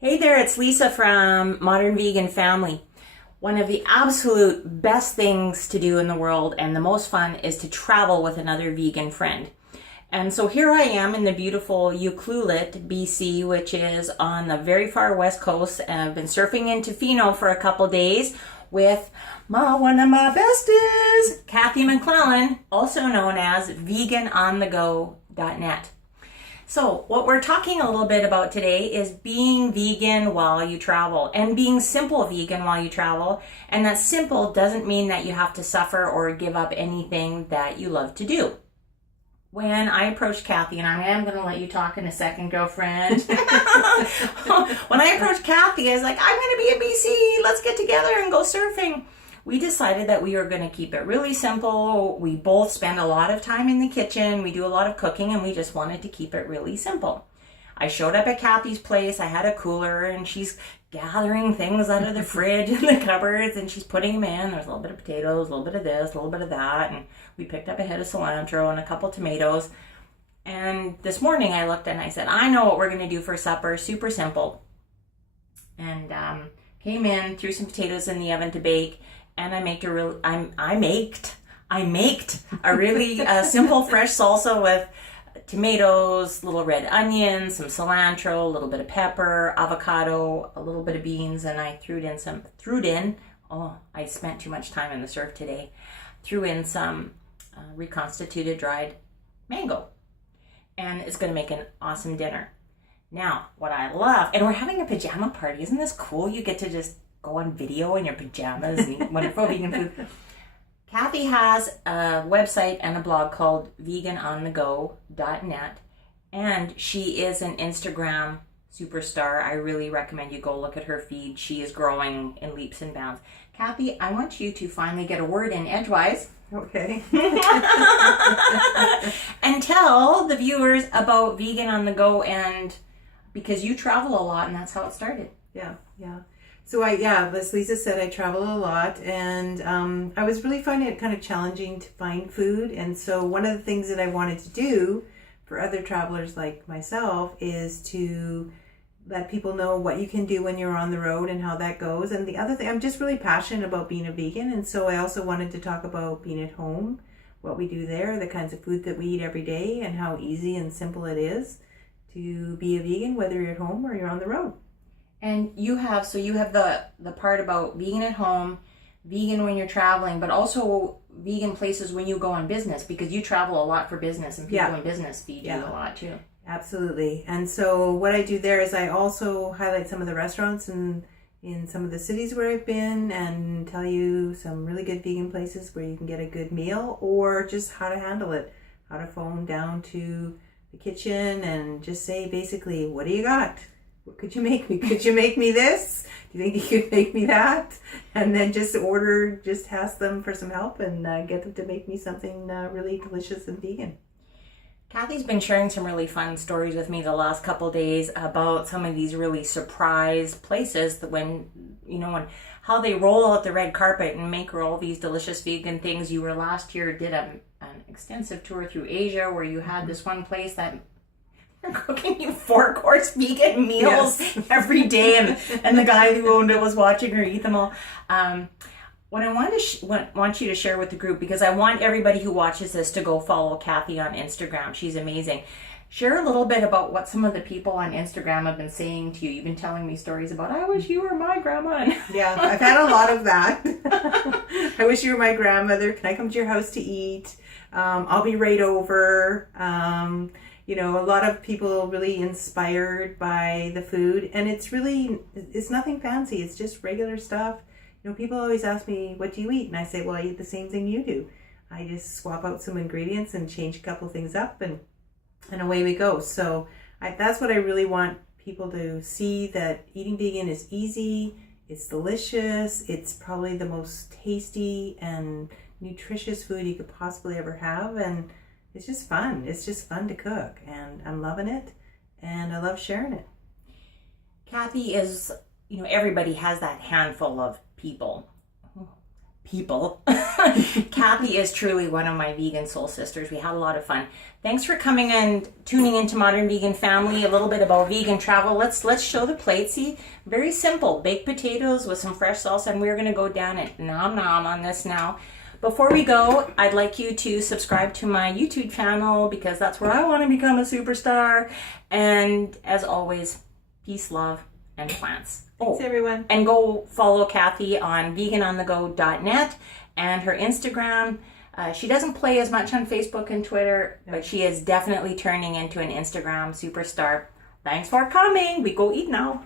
Hey there, it's Lisa from Modern Vegan Family. One of the absolute best things to do in the world and the most fun is to travel with another vegan friend. And so here I am in the beautiful Ucluelet, BC, which is on the very far west coast. And I've been surfing in Tofino for a couple days with one of my besties, Cathy McLellan, also known as VeganOnTheGo.net. So what we're talking a little bit about today is being vegan while you travel and being simple vegan while you travel. And that simple doesn't mean that you have to suffer or give up anything that you love to do. When I approached Cathy, and I am going to let you talk in a second, girlfriend. When I approached Cathy, I was like, I'm going to be in BC. Let's get together and go surfing. We decided that we were going to keep it really simple. We both spend a lot of time in the kitchen. We do a lot of cooking, and we just wanted to keep it really simple. I showed up at Cathy's place. I had a cooler, and she's gathering things out of the fridge and the cupboards, and she's putting them in. There's a little bit of potatoes, a little bit of this, a little bit of that, and we picked up a head of cilantro and a couple tomatoes. And this morning I looked and I said, I know what we're going to do for supper. Super simple. And came in, threw some potatoes in the oven to bake. And I maked a really simple fresh salsa with tomatoes, little red onions, some cilantro, a little bit of pepper, avocado, a little bit of beans, and I threw in. I spent too much time in the surf today. Threw in some reconstituted dried mango, and it's going to make an awesome dinner. Now, what I love, and we're having a pajama party. Isn't this cool? You get to just go on video in your pajamas and eat wonderful vegan food. Cathy has a website and a blog called VeganOnTheGo.net, and she is an Instagram superstar. I really recommend you go look at her feed. She is growing in leaps and bounds. Cathy, I want you to finally get a word in edgewise. Okay. And tell the viewers about Vegan on the Go, and because you travel a lot and that's how it started. Yeah. So as Lisa said, I travel a lot, and I was really finding it kind of challenging to find food. And so one of the things that I wanted to do for other travelers like myself is to let people know what you can do when you're on the road and how that goes. And the other thing, I'm just really passionate about being a vegan, and so I also wanted to talk about being at home, what we do there, the kinds of food that we eat every day, and how easy and simple it is to be a vegan, whether you're at home or you're on the road. And you have the part about vegan at home, vegan when you're traveling, but also vegan places when you go on business, because you travel a lot for business, and people in business feed you a lot too. Absolutely. And so what I do there is I also highlight some of the restaurants in some of the cities where I've been, and tell you some really good vegan places where you can get a good meal, or just how to handle it, how to phone down to the kitchen and just say basically, what do you got? What could you make me? Could you make me this? Do you think you could make me that? And then just ask them for some help and get them to make me something really delicious and vegan. Cathy's been sharing some really fun stories with me the last couple days about some of these really surprise places that when how they roll out the red carpet and make all these delicious vegan things. You were last year, did an extensive tour through Asia where you had this one place that they're cooking you 4-course vegan meals every day, and the guy who owned it was watching her eat them all. What I want you to share with the group, because I want everybody who watches this to go follow Cathy on Instagram. She's amazing. Share a little bit about what some of the people on Instagram have been saying to you. You've been telling me stories about, I wish you were my grandma. Yeah, I've had a lot of that. I wish you were my grandmother. Can I come to your house to eat? I'll be right over. A lot of people really inspired by the food, and it's nothing fancy. It's just regular stuff. People always ask me, what do you eat? And I say, well, I eat the same thing you do. I just swap out some ingredients and change a couple things up, and away we go. So that's what I really want people to see, that eating vegan is easy, it's delicious, it's probably the most tasty and nutritious food you could possibly ever have, and it's just fun. It's just fun to cook, and I'm loving it, and I love sharing it. Cathy is, everybody has that handful of people people. Cathy is truly one of my vegan soul sisters. We had a lot of fun. Thanks for coming and tuning into Modern Vegan Family. A little bit about vegan travel. Let's show the plate. See, very simple. Baked potatoes with some fresh salsa, and we're gonna go down and nom nom on this now. Before we go, I'd like you to subscribe to my YouTube channel because that's where I want to become a superstar. And as always, peace, love, and plants. Thanks, everyone. And go follow Cathy on VeganOnTheGo.net and her Instagram. She doesn't play as much on Facebook and Twitter, but she is definitely turning into an Instagram superstar. Thanks for coming. We go eat now.